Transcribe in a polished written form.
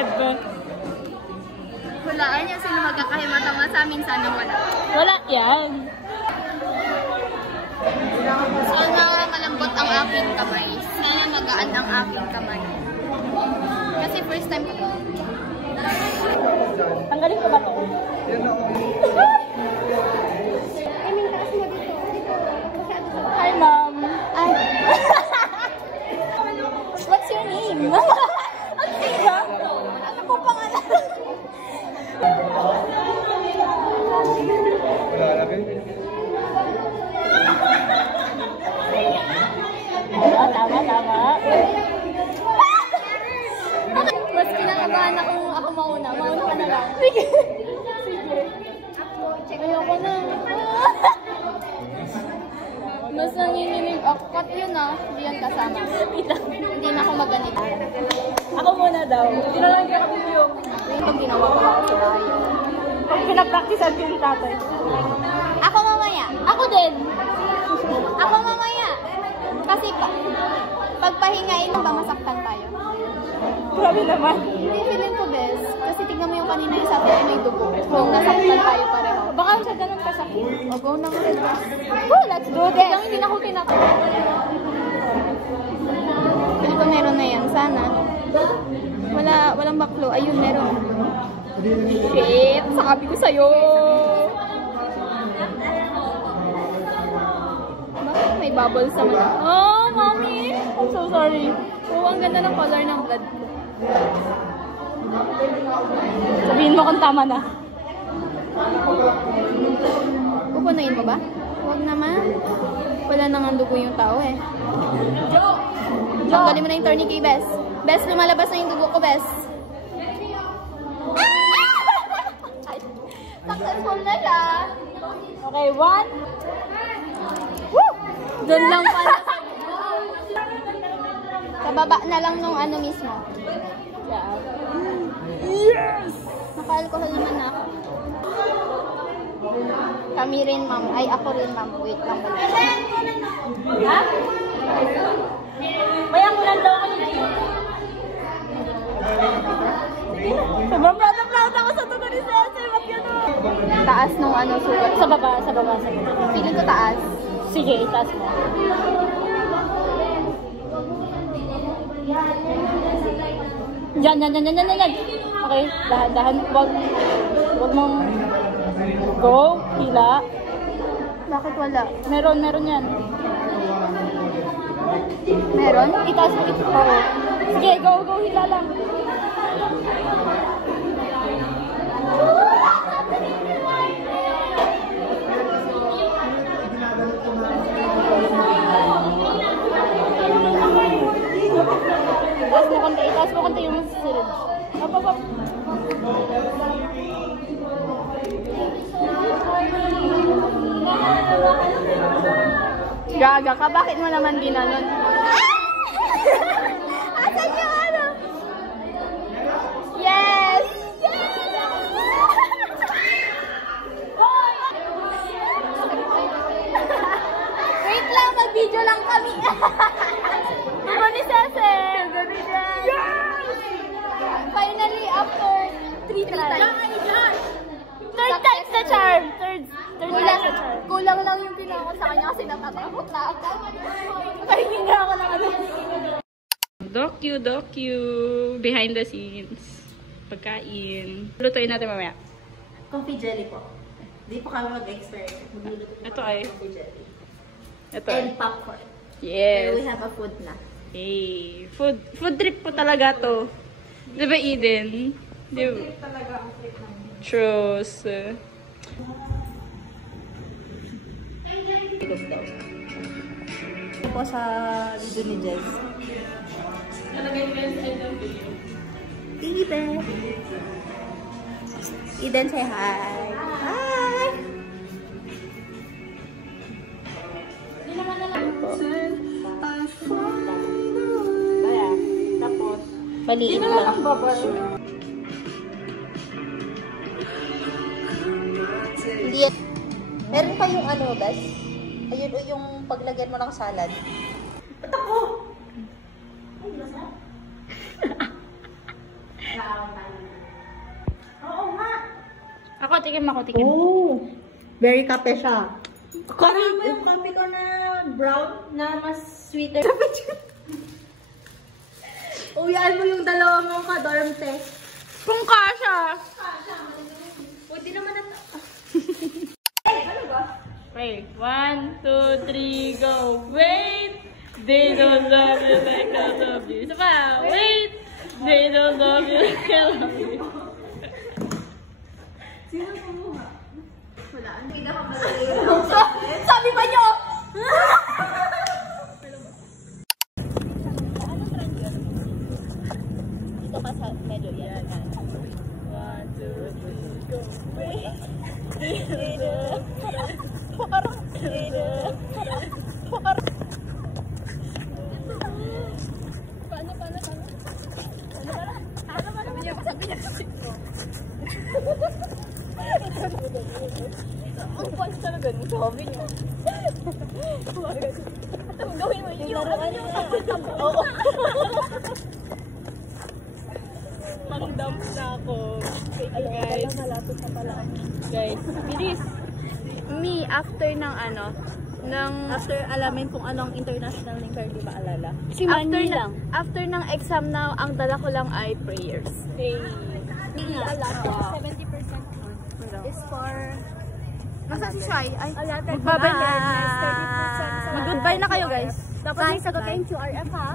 subscribe. Hulaan niyo sino magkakahimatama sa amin, sana wala. Wala yan. Sana malambot ang aking kamay. Sana magaan ang aking kamay. Kasi first time ko to. Tanggalin ko ba to? Hi, Mom. What's your name? Ano po pangalan? Tama. Mas kinakabahan ako mauna. Mauna ka na lang. Sige. Ayoko na. Mas nanginginig ako. Cut yun ah. Hindi yan kasama. Hindi na ako maganito. Ako muna daw. Hindi na lang kaya kami yung Pag ginawa ko ako sa bahay. pag pinapraktisan ko yung tatay. Ako mamaya. Ako din. Ako mamaya. Kasi pag pahingain ba masaktan tayo? Grabe naman. Hindi, feeling ko best. Kasi tignan mo yung kanina yung sabi ay may dugo. Kung nasaktan tayo pareho. Baka siya ganun kasakit. O, go na mo rin. Woo, let's do this. Hindi na ako tinakot. Feeling ko meron na yan. Sana. Walang baklo. Ayun, meron. Shit, sabi ko sa'yo. Bakit may bubbles sa mga? Oh, mommy. I'm so sorry. Oh, ang ganda ng color ng blood ko. Sabihin mo kung tama na. Pupunayin mo ba? Huwag naman. Wala nang ang dugo yung tao eh. Tanggalin mo na yung tourniquet, Bes. Bes, lumalabas na yung dugo ko, Bes. Successful na siya. Okay, 1. Woo! Doon lang pala. Sa baba na lang nung ano mismo. Yes! Naka-alcohol naman na ako. Kami rin, ma'am. Ay, ako rin, ma'am. Wait lang. Ha? Maya ko lang daw ako niyo. Sobrang proud ako sa tugo ni Cesar. Ba't gano'n? Taas nung ano, sugat. Sa baba. Feeling ko taas. Sige, itaas mo. Yan. Okay, dahan-dahan. Wag mong go, hila. Bakit wala? Meron yan. Meron? Itaas mo ito. Oo. Sige, go, hila lang. Itaas mo konti yung syringe. Up. Gaga ka, bakit mo naman ginanon? Asan yung ano? Yes! Wait lang, mag-video lang kami. Diba ni Cesar? Finally, after 3 times. Third time's the charm. Third time's the charm. Kulang lang yung ginawa sa kanya kasi natatakot na ako. Pahinga ako ng ano. Docu. Behind the scenes. Pagkain. Lutuin natin mamaya. Coffee jelly po. Di po kami mag-experiment. Magluluto po Ito kami ay. ng coffee jelly. Ito. And popcorn. Yes. Pero we have a food na. Hey. Food trip po talaga to. Di ba, Eden? Di ba? Food trip talaga ang trip namin. Truth. Ito po sa video ni Jez. Eden. Eden, say hi. Hi! Tapos, Maliit lang. Hindi. Meron pa yung ano, guys. Ayun o yung paglagyan mo ng salad. Ba't ako? Ay, tikim. Oh, very kape siya. Parang ba yung kape ko na brown na mas sweeter? Uwian mo yung dalawa mong ka-dorm test. Kung kasha. Pwede naman na. Wait, 1, 2, 3, go. Wait, they don't love you like I love you. Isa pa. Wait, they don't love you like I love you. Sabi ba nyo? Dito ka sa medyo yan. 1, 2, 3, go. Wait. Ang kwan talaga nung sabi niya. Ang gawin mo yun. Oo. Pang-dump na ako. Guys. Malapit na pala. Guys, bilis. Me, after ng After alamin kung anong international name, pero di ba alala? Si Manny lang. After ng exam na, ang dala ko lang ay prayers. Hindi alala. 70% is for... Nasa si Shai? Ay, Magbabay. Mag-goodbye na kayo, guys. dapat may sagot kayong QRF ha?